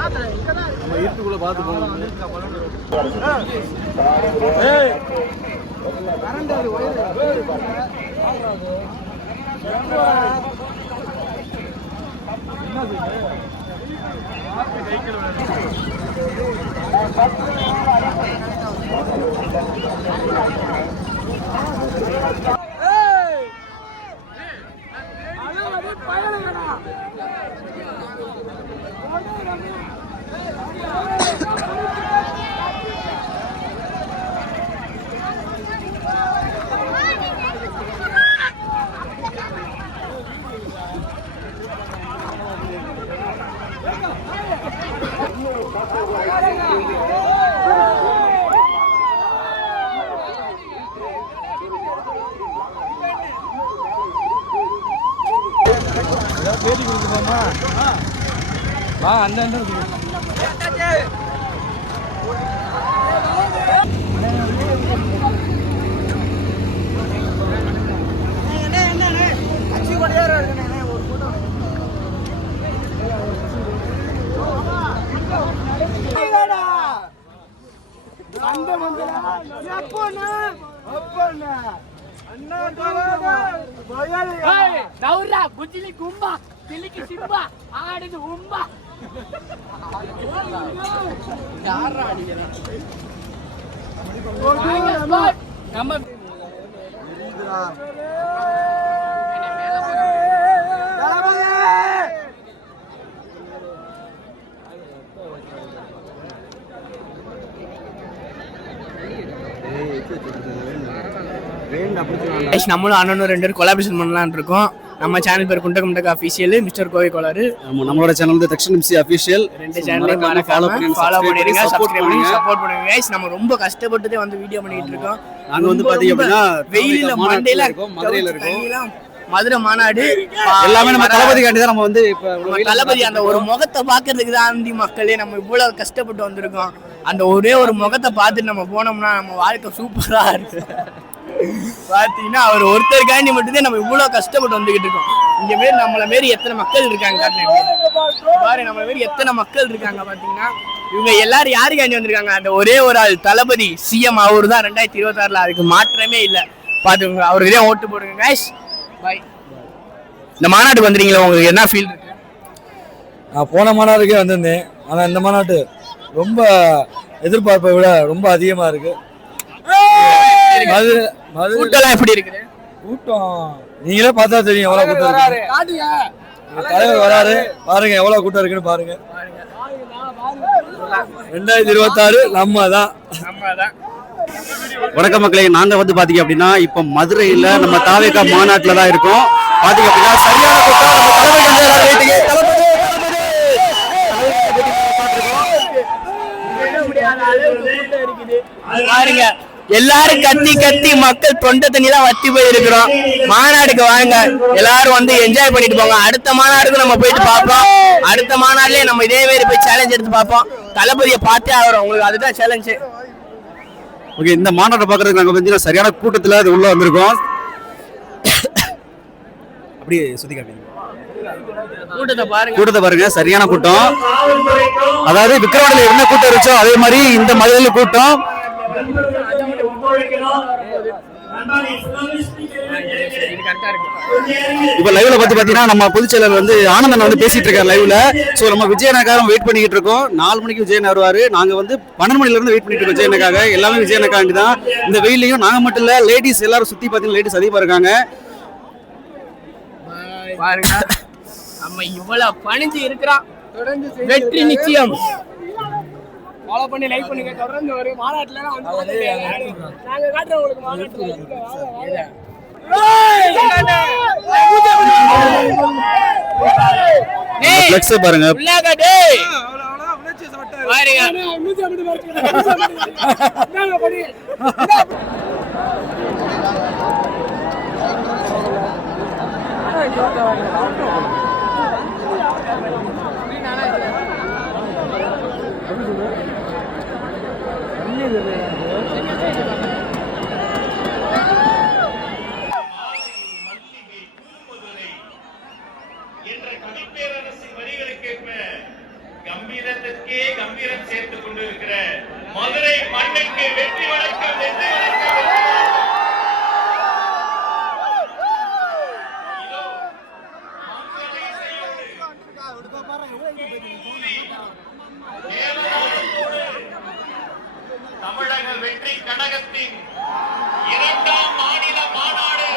நம்ம இருட்டுக்குள்ள பார்த்து போகணும். பேட்டி கொடுத்துப்போமா? வா அந்த குஜிலி கும்பா திலிக்கு சிம்பா ஆடுது உம்பா யாரா அடிக்கிறான் நம்ம நம்மளும் அண்ணனும் 2 பேரும் கொலாபரேஷன் பண்ணலாம்னு இருக்கோம். நம்ம சேனல் பேர் குண்டகம்டக அஃபிஷியல், மிஸ்டர் கோவை கோளாறு. நம்மளோட சேனல் வந்து தக்ஷன் எம்சி அஃபிஷியல். 2 சேனலையும் ஃபாலோ பண்ணிடுங்க, சப்ஸ்கிரைப் பண்ணி சப்போர்ட் பண்ணுங்க गाइस. நம்ம ரொம்ப கஷ்டப்பட்டு வந்து வீடியோ பண்ணிட்டு இருக்கோம். நாங்க வந்து பாத்தீங்க அப்படினா வெயில்ல மண்டையில இருக்கோம், மதுரையில இருக்கோம். மதுரை மாநாடு எல்லாமே நம்ம தளபதி காண்டி தான். நம்ம வந்து இப்ப தளபதி அந்த ஒரு முகத்தை பாக்குறதுக்கு தான் அந்தி மக்களே நம்ம இவ்வளவு கஷ்டப்பட்டு வந்திருக்கோம். அந்த ஒரே ஒரு முகத்தை பார்த்துட்டு நம்ம போனோம்னா நம்ம வாழ்க்கை சூப்பரா இருக்கு. பாத்தீங்கன்னா அவர் ஒருத்தருக்காண்டி மட்டும்தான் நம்ம இவ்வளவு கஷ்டப்பட்டு வந்துகிட்டு இருக்கோம். இங்க மாரி நம்மள மாரி எத்தனை மக்கள் இருக்காங்க பாரு, நம்மள மாரி எத்தனை மக்கள் இருக்காங்க பாத்தீங்கன்னா. இவங்க எல்லாரும் யாருக்காண்டி வந்திருக்காங்க? அந்த ஒரே ஒரு ஆள் தளபதி சிஎம் அவரு தான் 2026ல. அதுக்கு மாற்றமே இல்லை. பாத்துக்கோங்க, அவருக்கு தான் ஓட்டு போடுங்க गाइस. பாய். இந்த மாநாட்டுக்கு வந்துறீங்களா, உங்களுக்கு என்ன ஃபீல் இருக்கு? நான் போன மாநாட்டுக்கே வந்திருந்தேன். ஆனா இந்த மாநாட்டு ரொம்ப எதிர்பார்ப்பை விட ரொம்ப அதிகமா இருக்கு. கூட்டம் எப்படி இருக்குது? கூட்டம் நீங்களே பார்த்தா தெரியும் எவ்வளவு கூட்டம் இருக்கு. தலைவர் வராரு, பாருங்க எவ்வளவு கூட்டம் இருக்குன்னு பாருங்க. 2026 நம்ம தான். வணக்கம் மக்களே, நாங்க வந்து பாத்தீங்க அப்படின்னா இப்ப மதுரையில நம்ம தாவேகா மாநாட்டுல தான் இருக்கோம். பாத்தீங்க அப்படின்னா சரியான கூட்டம். பாருங்க, எல்லாரும் கத்தி கத்தி மக்கள் தொண்டை தண்ணி தான் வத்தி போயிருக்கிறோம். மாநாடுக்கு வாங்க, எல்லாரும் வந்து என்ஜாய் பண்ணிட்டு போங்க. அடுத்த மாநாடுக்கு நம்ம போயிட்டு பார்ப்போம். அடுத்த மாநாடுலயே நம்ம இதே மாதிரி போய் சேலஞ்ச் எடுத்து பார்ப்போம். தளபதியை பார்த்தே ஆகிறோம், உங்களுக்கு அதுதான் சேலஞ்சு. ஓகே, இந்த மாநாட்டை பார்க்கறதுக்கு நாங்கள் வந்து சரியான கூட்டத்தில் அது உள்ள வந்திருக்கோம். அப்படியே சுத்தி காட்டுங்க, கூட்டத்தை பாருங்க, சரியான கூட்டம். அதாவது விக்கிரவாண்டியில என்ன கூட்டம் இருந்துச்சோ அதே மாதிரி இந்த மதுரையில கூட்டம். இப்ப லைவ்ல பாத்தீங்கன்னா நம்ம பொதுச்செயலர் வந்து ஆனந்தன் வந்து பேசிட்டு இருக்காரு லைவ்ல. சோ நம்ம விஜயனக்காரம் வெயிட் பண்ணிக்கிட்டு இருக்கோம். 4 மணிக்கு விஜயன் வருவாரு. நாங்க வந்து 12 மணில இருந்து வெயிட் பண்ணிட்டு இருக்கோம் விஜயனுக்காக. எல்லாமே விஜயனக்காண்டி தான். இந்த வெயிலையும் நாங்க மட்டும் இல்ல, லேடிஸ் எல்லாரும் சுத்தி பாத்தீங்கன்னா லேடிஸ் அதிகமா இருக்காங்க. பாருங்க, நம்ம இவ்வளவு பணிஞ்சு இருக்கிறோம். வெற்றி நிச்சயம். ஃபாலோ பண்ணி லைக் பண்ணுங்க. தொடர்ந்து ஒரு மாநாட்டுல வந்து நாங்க காட்டுறோம் உங்களுக்கு மாநாட்டுல. ஏய் ஃப்ளெக்ஸ் பாருங்க, உள்ளாக டேய் அவ்வளவுதான் உணர்ச்சி சட்டை பாருங்க. இன்னும் அப்படி மார்க் நாங்க பண்ணி என்ற கவிப்பேரரசின் வரிகளுக்கேற்ப கம்பீரத்திற்கே கம்பீரம் சேர்த்துக் கொண்டிருக்கிற மதுரை மண்ணுக்கு வெற்றி வணக்கம், வெற்றி வணக்கம், வெற்றி வணக்கம். இதோ மங்கள இசையோடு, ஊதி, மேளதாளத்தோடு தமிழக வெற்றி கழகத்தின் 2ஆம் மாநில மாநாடு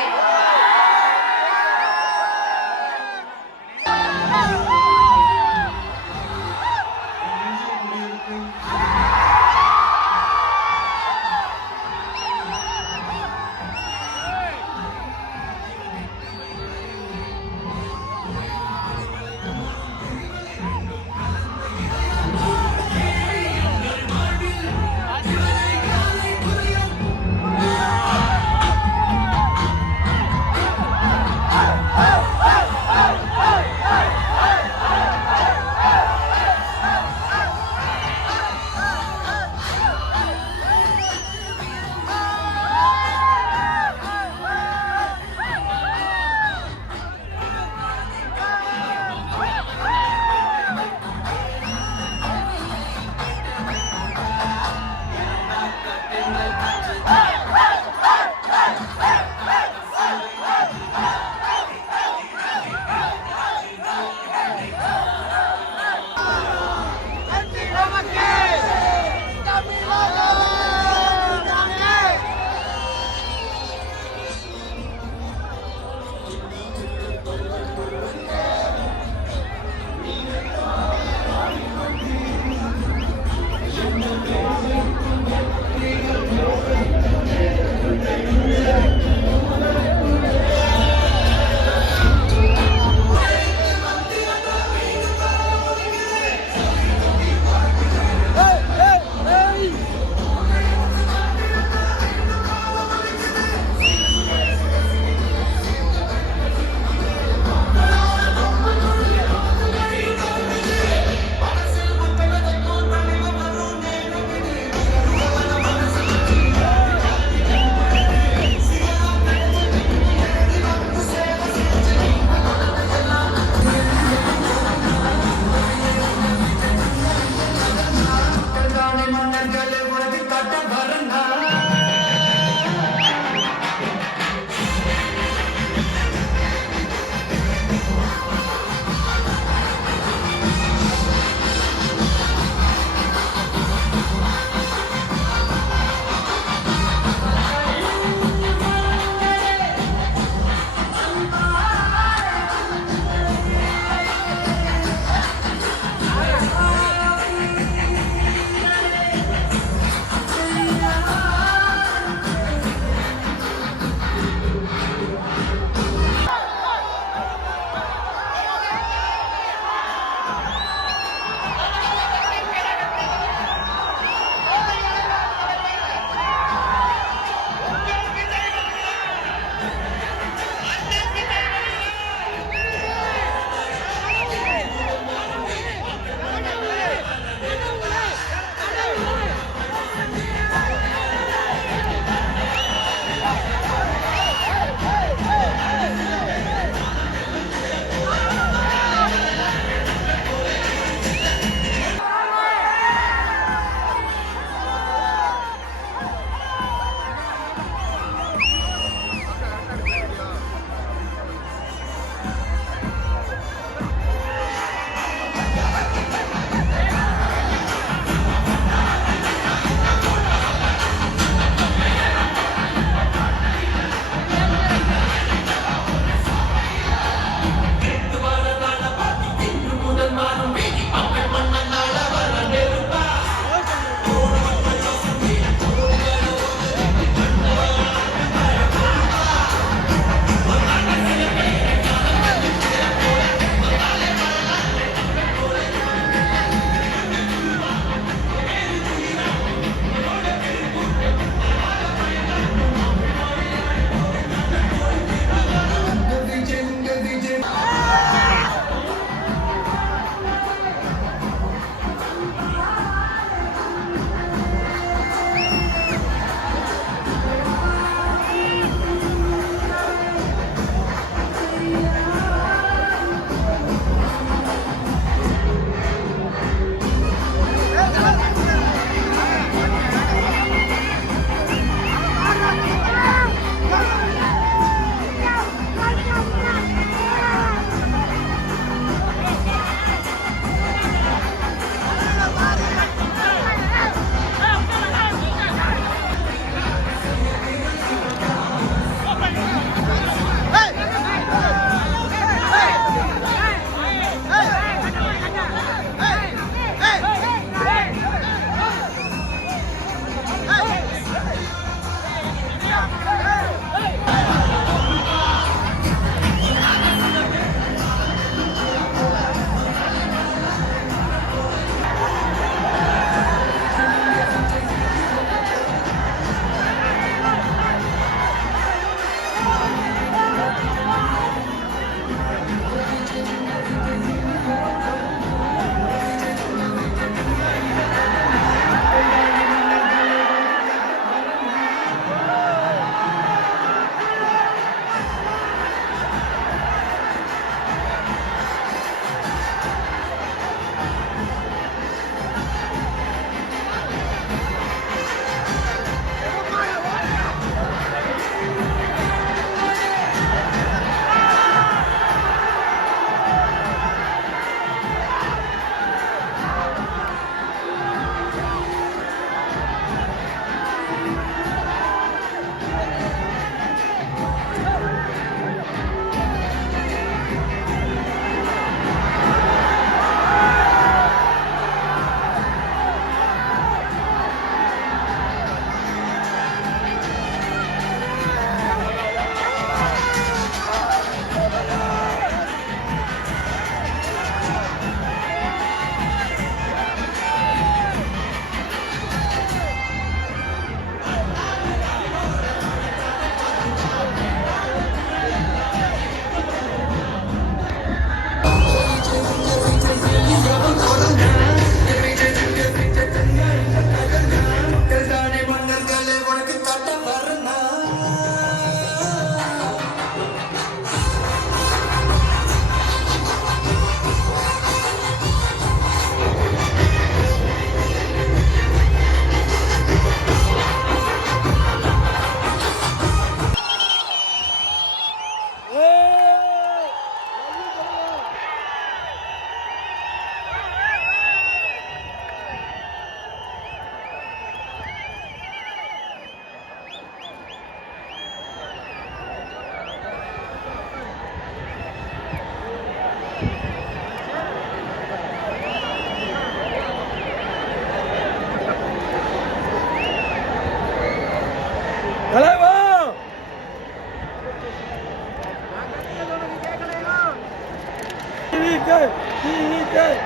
சிங்கம்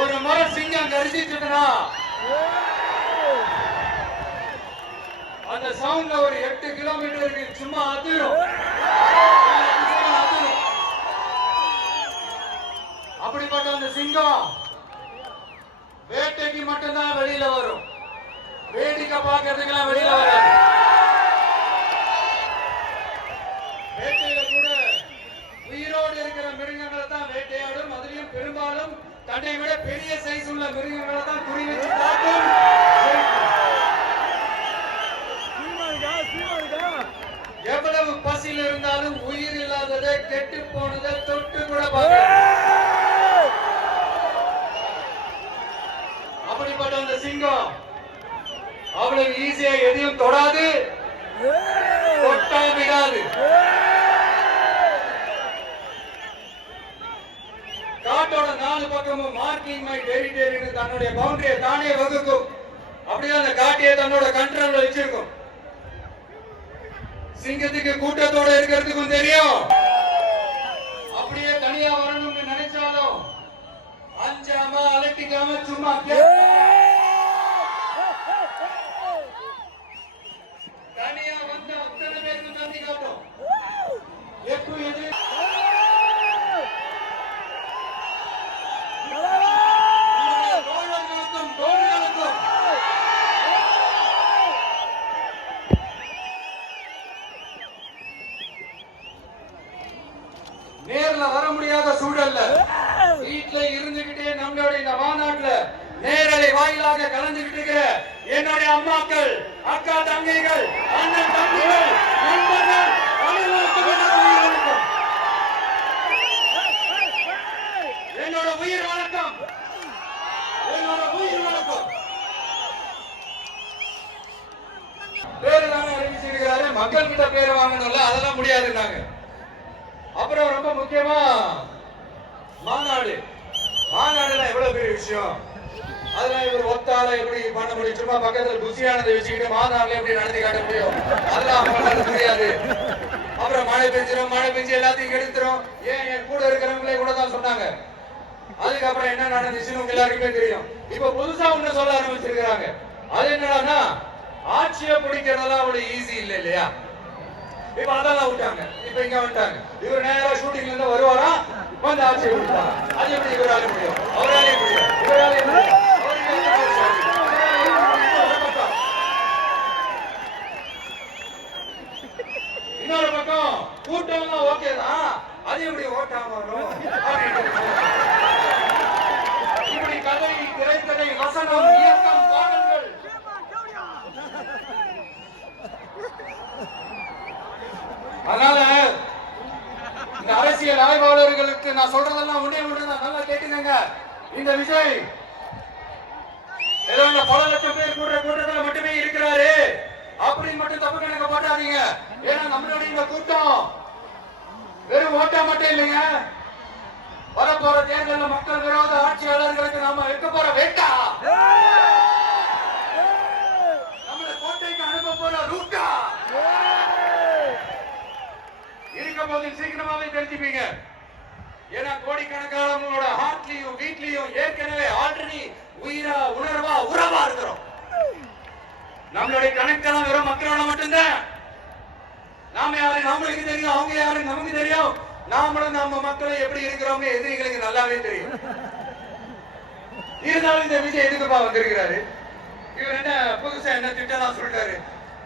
ஒரு முறை சிங்கம் கரிசிச்சுதுன்னா அந்த சவுண்ட்ல ஒரு 8 கிலோமீட்டருக்கு சும்மா அதிரும். அப்படிப்பட்ட அந்த சிங்கம் வேட்டைக்கு மட்டும்தான் வெளியில வரும், வேடிக்கை பார்க்கறதுக்கெல்லாம் வெளியில வராது. வேட்டையில கூட உயிரோடு இருக்கிற மிருகங்களை தான் வேட்டையாடும். அதுலயும் பெரும்பாலும் தன்னை விட பெரிய சைஸ் உள்ள மிருகங்களை தான் குறி வச்சு தாக்கும். எவ்வளவு பசியில் இருந்தாலும் உயிர் இல்லாததை, கெட்டு போனதை தொட்டு கூட பார்க்க. அப்படிப்பட்ட அந்த சிங்கம் அவ்வளவு ஈஸியா எதையும் தொடாது, தொட்டா விடாது. காட்டோட 4 பக்கமும் மார்க்கிங் மை டெரிட்டரி தன்னுடைய பவுண்டரியை தானே வகுக்கும். அப்படியே அந்த காட்டையை தன்னோட கண்ட்ரோல்ல வச்சிருக்கும். சிங்கத்துக்கு கூட்டத்தோட இருக்கிறதுக்கும் தெரியும். அப்படியே தனியா வரணும்னு நினைச்சாலும் அஞ்சாம அலட்டிக்காம சும்மா தனியா வந்து அத்தனை பேருக்கு தண்ணி காட்டும். எப்போ எது நேர்ல வர முடியாத சூழல்ல வீட்டுல இருந்துகிட்டே நம்மளுடைய இந்த மாநாட்டுல நேரலை வாயிலாக கலந்துகிட்டு இருக்கிற என்னுடைய அம்மாக்கள், அக்கா தங்கைகள், அண்ணன் தம்பிகள், நண்பர்கள் அனைவருக்கும் என்னோட உயிர் வணக்கம், என்னோட உயிர் வணக்கம். பேரு தானே அறிவிச்சிருக்கிறாரு, மக்கள் கிட்ட பேரு வாங்கணும்ல, அதெல்லாம் முடியாதுன்னாங்க. அப்புறம் ரொம்ப முக்கியமா மாநாடுல எவ்வளவு பெரிய விஷயம். அதெல்லாம் இவர் ஒத்தால எப்படி பண்ண முடியும்? சும்மா பக்கத்துல குசியானதை வச்சுக்கிட்டு மாநாடுல எப்படி நடத்தி காட்ட முடியும்? அதெல்லாம் அவங்களால முடியாது. அப்புறம் மழை பெஞ்சு எல்லாத்தையும் கெடுத்துரும். ஏன் என் கூட இருக்கிறவங்களே கூட தான் சொன்னாங்க. அதுக்கப்புறம் என்ன நடந்துச்சுன்னு உங்க எல்லாருக்குமே தெரியும். இப்ப புதுசா ஒண்ணு சொல்ல ஆரம்பிச்சிருக்கிறாங்க. அது என்னன்னா, ஆட்சியை பிடிக்கிறதெல்லாம் அவ்வளவு ஈஸி இல்ல இல்லையா? இப்ப அதெல்லாம் விட்டாங்க. இப்ப இங்க வந்துட்டாங்க. இவர் நேரா ஷூட்டிங்ல இருந்து வருவாரா, வந்து ஆட்சியை விடுவாங்க. அது எப்படி இவரால முடியும்? அவராலே முடியும். இவராலே முடியும். இன்னொரு பக்கம் கூட்டம்லாம் ஓகே தான், அது எப்படி ஓட்டாம வரும்? இப்படி கதை, திரைக்கதை, வசனம், இயக்கம், பாடல்கள் அதனால இந்த அரசியல் ஆய்வாளர்களுக்கு நான் சொல்றதெல்லாம் ஒண்ணே ஒண்ணுதான், நல்லா கேட்டுக்கங்க. இந்த விஜய் ஏதோ இந்த பல லட்சம் பேர் கூட்டத்துல மட்டுமே இருக்கிறாரு அப்படின்னு மட்டும் தப்பு கணக்கு போட்டாதீங்க. ஏன்னா நம்மளுடைய இந்த கூட்டம் வெறும் ஓட்டா மட்டும் இல்லைங்க. வரப்போற தேர்தலில் மக்கள் விரோத ஆட்சியாளர்களுக்கு நாம வைக்க போற வேட்டா, நம்மள கோட்டைக்கு அனுப்ப போற ரூட்டா இருக்க போது சீக்கிரமாவே தெரிஞ்சுப்பீங்க. ஏன்னா கோடிக்கணக்கானவங்களோட ஹார்ட்லயும் வீட்லயும் ஏற்கனவே ஆல்ரெடி உயிரா உணர்வா உறவா இருக்கிறோம். நம்மளுடைய கனெக்ட் எல்லாம் வெறும் மக்களோட மட்டும்தான். நாம யாரு நம்மளுக்கு தெரியும், அவங்க யாரு நமக்கு தெரியும். நாமளும் நம்ம மக்களை எப்படி இருக்கிறவங்க எதிரிகளுக்கு நல்லாவே தெரியும். இருந்தாலும் இந்த விஜய் எதுக்குப்பா வந்திருக்கிறாரு? இவர் என்ன புதுசா என்ன திட்டம் சொல்லிட்டாரு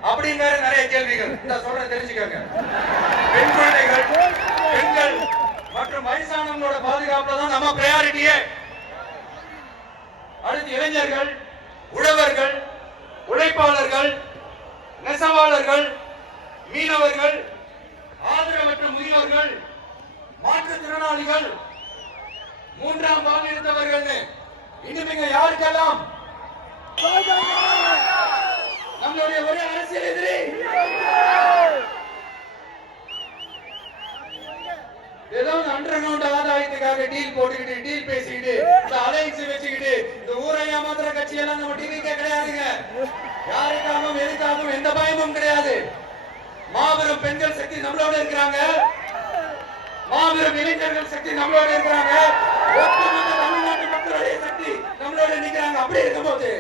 அப்படின்னு வேற நிறைய கேள்விகள். இந்த சொல்ற தெரிஞ்சுக்கோங்க. பெண் குழந்தைகள், பெண்கள் மற்றும் வயசானவங்களோட பாதுகாப்புல தான் நம்ம பிரையாரிட்டியே. அடுத்து இளைஞர்கள், உழவர்கள், உழைப்பாளர்கள், நெசவாளர்கள், மீனவர்கள், ஆதரவற்ற முதியோர்கள், மாற்றுத்திறனாளிகள், மூன்றாம் பாலினத்தவர்கள், இன்னும் இங்க யாருக்கெல்லாம் நம்மளுடைய ஒரே அரசியல் எதிரி ஏதோ அண்டர் கிரவுண்ட் ஆதாயத்துக்காக டீல் போட்டுக்கிட்டு டீல் பேசிக்கிட்டு இந்த அலைன்ஸ் வச்சுக்கிட்டு இந்த ஊரை ஏமாத்துற கட்சி எல்லாம் நம்ம டிவிக்கே கிடையாதுங்க. யாருக்காகவும் எதுக்காகவும் எந்த பயமும் கிடையாது. மாபெரும் பெண்கள் சக்தி நம்மளோட இருக்கிறாங்க. மாபெரும் இளைஞர்கள் சக்தி நம்மளோட இருக்கிறாங்க. ஒட்டுமொத்த தமிழ்நாட்டு மக்களுடைய சக்தி நம்மளோட நிக்கிறாங்க. அப்படி இருக்கும்போது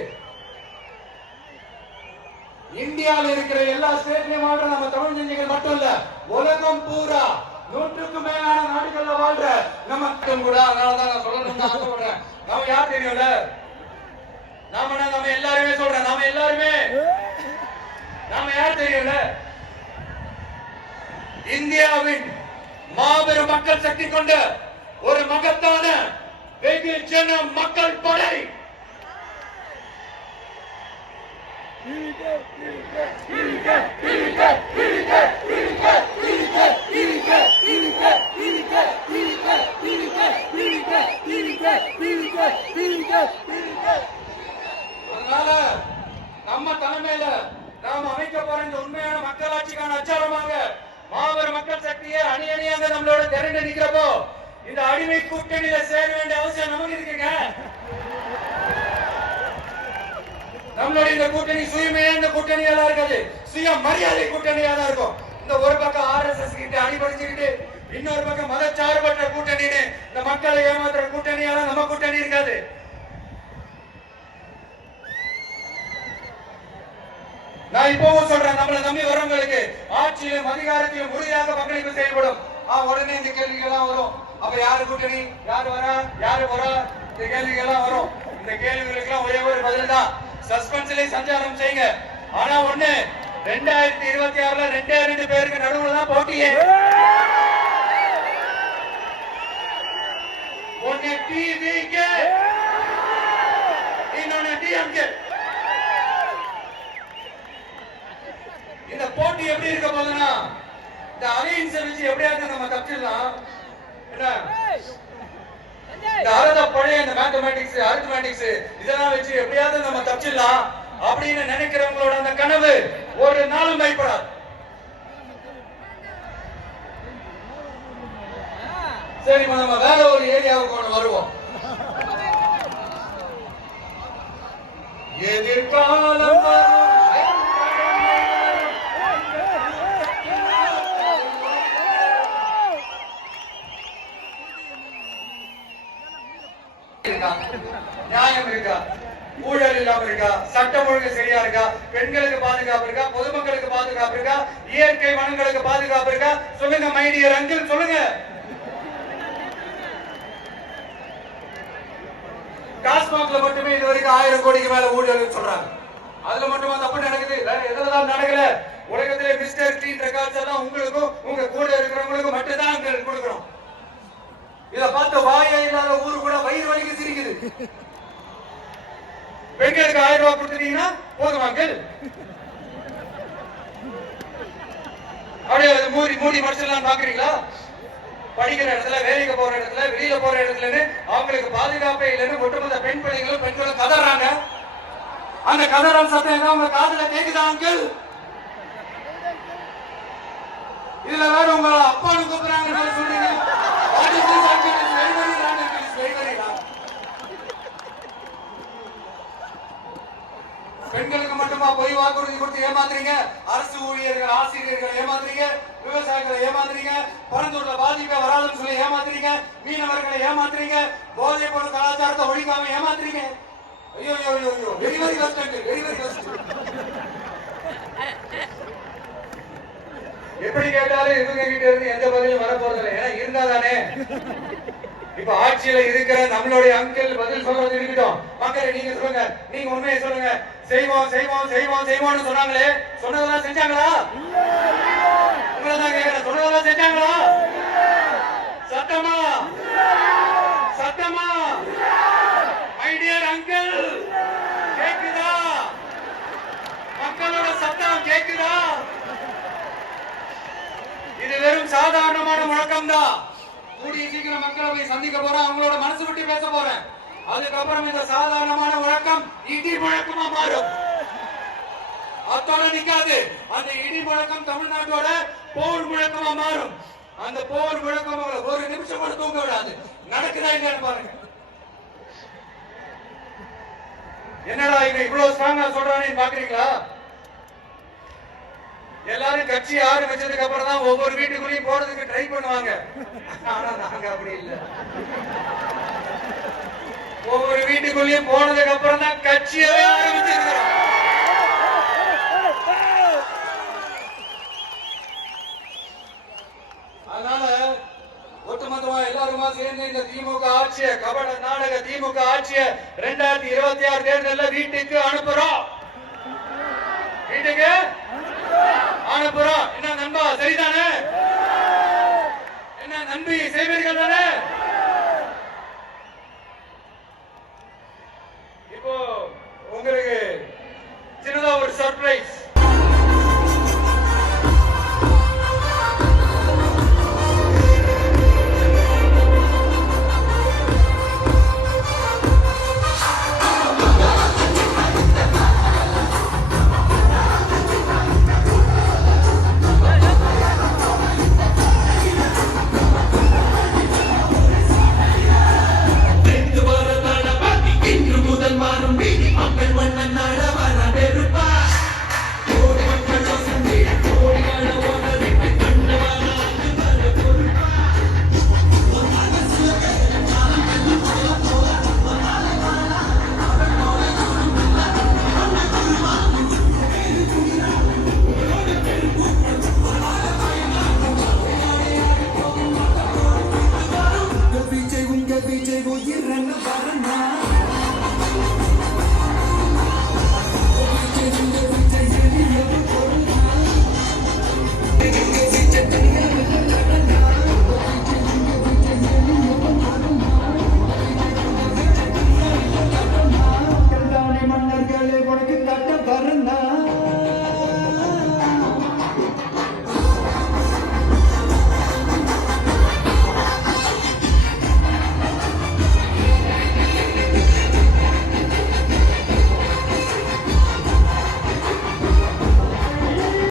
இந்தியாவில் இருக்கிற எல்லா ஸ்டேட்லயும் வாழ்ற நம்ம தமிழ் நெஞ்சங்கள் மட்டும் இல்ல, உலகம் பூரா 100க்கும் மேலான நாடுகள்ல வாழ்ற நமக்கும் கூட, அதனாலதான் நான் சொல்லணும்னு ஆசைப்படுறேன். நாம யார் தெரியும்ல, நாம எல்லாருமே சொல்றேன், நாம யார் தெரியும்ல, இந்தியாவின் மாபெரும் மக்கள் சக்தி கொண்ட ஒரு மகத்தான வெகுஜன மக்கள் படை. அதனால நம்ம தலைமையில நாம் அமைக்க போற இந்த உண்மையான மக்களாட்சிக்கான அச்சாரமாக மாபெரும் மக்கள் சக்தியை அணி அணியாக நம்மளோட திரண்டு நிக்கிறப்போ இந்த அடிமை கூட்டணியில சேர வேண்டிய அவசியம் நமக்கு இருக்குங்க. நம்மளுடைய இந்த கூட்டணி சுயமையான கூட்டணியா இருக்காது, சுய மரியாதை கூட்டணியா தான் இருக்கும். இந்த ஒரு பக்கம் RSS கிட்ட அடிபடிச்சுக்கிட்டு இன்னொரு பக்கம் மதச்சார்பற்ற கூட்டணின்னு இந்த மக்களை ஏமாத்துற கூட்டணியால நம்ம கூட்டணி இருக்காது. நான் இப்பவும் சொல்றேன், நம்மளை நம்பி வரவங்களுக்கு ஆட்சியிலும் அதிகாரத்திலும் உறுதியாக பங்களிப்பு செயல்படும். உடனே இந்த கேள்விகள் எல்லாம் வரும். அப்ப யாரு கூட்டணி, யாரு வரா, யாரு வரா, இந்த கேள்விகள் எல்லாம் வரும். இந்த கேள்விகளுக்கு எல்லாம் ஒரே ஒரு பதில் தான், சஸ்பென்ஸ்ல சஞ்சாரம் செய்யுங்க. ஆனா ஒண்ணு, 2026ல 2 பேருக்கு நடுவுல தான் போட்டியே. ஒன்னு டிவிகே, இன்னொன்னு டிஎம்கே. இந்த போட்டி எப்படி இருக்க போகுதுன்னா, இந்த அலையன்ஸ் வச்சு எப்படியாவது நம்ம தப்பிடலாம். என்ன இந்த அறத பழைய இந்த மேத்தமேட்டிக்ஸ் அரித்மெட்டிக்ஸ் இதெல்லாம் வச்சு எப்படியாவது நம்ம தப்பிடலாம் அப்படின்னு நினைக்கிறவங்களோட அந்த கனவு ஒரு நாளும் மைப்படாது. சரி, நம்ம வேற ஒரு ஏரியாவுக்கு வருவோம். எதிர்காலம் நியாயம் இருக்கா, ஊழல் இல்லாம இருக்கா, சட்டம் ஒழுங்கு சரியா இருக்கா, பெண்களுக்கு பாதுகாப்பு இருக்கா, பொதுமக்களுக்கு பாதுகாப்பு இருக்கா, இயற்கை வளங்களுக்கு பாதுகாப்பு இருக்கா? சொல்லுங்க மை டியர் அங்கிள், சொல்லுங்க. டாஸ்மாக்ல மட்டுமே இது வரைக்கும் 1000 கோடிக்கு மேல ஊழல் சொல்றாங்க. அதுல மட்டுமா தப்பு நடக்குது? எதுலதான் நடக்கல? உலகத்திலே மிஸ்டர் கிளீன் ரெக்கார்ட்ஸ் எல்லாம் உங்களுக்கும் உங்க கூட இருக்கிறவங்களுக்கும் மட்டும்தான் அங்க கொடுக்கிறோம். இத பார்த்து வாயே இல்லாத ஊரு கூட வயிறு வலிக்கு சிரிக்குது. பெண்களுக்கு 1000 ரூபாய் கொடுத்துட்டீங்கன்னா போதுமாங்கள், அப்படியே மூடி மடிச்சிடலாம் பாக்குறீங்களா? படிக்கிற இடத்துல, வேலைக்கு போற இடத்துல, வெளியில போற இடத்துலன்னு அவங்களுக்கு பாதுகாப்பே இல்லைன்னு ஒட்டுமொத்த பெண்களும் கதறாங்க. அந்த கதறான் சத்தம் என்ன உங்க காதுல கேக்குதா அங்கிள்? இதுல வேற உங்க அப்பான்னு கூப்பிடுறாங்க சொல்றீங்க. பெண்களுக்கு மட்டுமா பொய் வாக்குறுதி கொடுத்து ஏமாத்துறீங்க? அரசு ஊழியர்கள், ஆசிரியர்கள் ஏமாத்துறீங்க, விவசாயிகளை ஏமாத்துறீங்க, பரந்தூர்ல பாதிப்பே வராதுன்னு சொல்லி ஏமாத்துறீங்க, மீனவர்களை ஏமாத்துறீங்க, போதைப் பொருள் கலாச்சாரத்தை ஒழிக்காம ஏமாத்துறீங்க. ஐயோ ஐயோ ஐயோ, வெரி வெரி கஷ்டம், வெரி வெரி கஷ்டம். எப்படி கேட்டாலும் இவங்க கிட்ட இருந்து எந்த பதிலும் வர போறதில்லை. ஏன்னா இருந்தாதானே. இப்ப ஆட்சியில இருக்கிற நம்மளுடைய அங்கிள் பதில் சொல்றது இருக்கட்டும். மக்களை நீங்க சொல்லுங்க, நீங்க உண்மையை சொல்லுங்க. செய்வோம் செய்வோம் செய்வோம் செய்வோம்னு சொன்னாங்களே, சொன்னதெல்லாம் செஞ்சாங்களா? உங்களை தான் கேட்கிறேன், சொன்னதெல்லாம் செஞ்சாங்களா? சத்தமா சத்தமா மை டியர் அங்கிள், கேக்குதா? மக்களோட சத்தம் கேக்குதா? இது வெறும் சாதாரணமான முழக்கம் தான். கூடிய சீக்கிரம் மக்களை போய் சந்திக்க போறேன், அவங்களோட மனசு விட்டு பேச போறேன். அதுக்கப்புறம் இந்த சாதாரணமான முழக்கம் இடி முழக்கமா மாறும். அத்தோட நிக்காது. அந்த இடி முழக்கம் தமிழ்நாட்டோட போர் முழக்கமா மாறும். அந்த போர் முழக்கம் ஒரு நிமிஷம் கூட தூங்க விடாது. நடக்குதா இல்லையான்னு பாருங்க. என்னடா இவன் இவ்வளவு ஸ்ட்ராங்கா சொல்றானே பாக்குறீங்களா? எல்லாரும் கட்சி ஆரம்பிச்சதுக்கு அப்புறம் தான் ஒவ்வொரு வீட்டுக்குள்ளேயும் போறதுக்கு ட்ரை பண்ணுவாங்க. ஆனா நாங்க அப்படி இல்ல. ஒவ்வொரு வீட்டுக்குள்ளேயும் போனதுக்கு அப்புறம் தான் கட்சியை ஆரம்பிச்சிருக்கிறோம். அதனால ஒட்டுமொத்தமா எல்லாருமா சேர்ந்து இந்த திமுக ஆட்சியை, கபட நாடக திமுக ஆட்சியை 2026 தேர்தல்ல வீட்டுக்கு அனுப்புறோம். வீட்டுக்கு அனுப்புறோம். என்ன நண்பா, சரிதானே? என்ன நம்பி செய்வீர்கள் தானே? இப்போ உங்களுக்கு சின்னதா ஒரு சர்ப்ரைஸ். இன்று முதல் மாறும் மக்கள் மன்னன்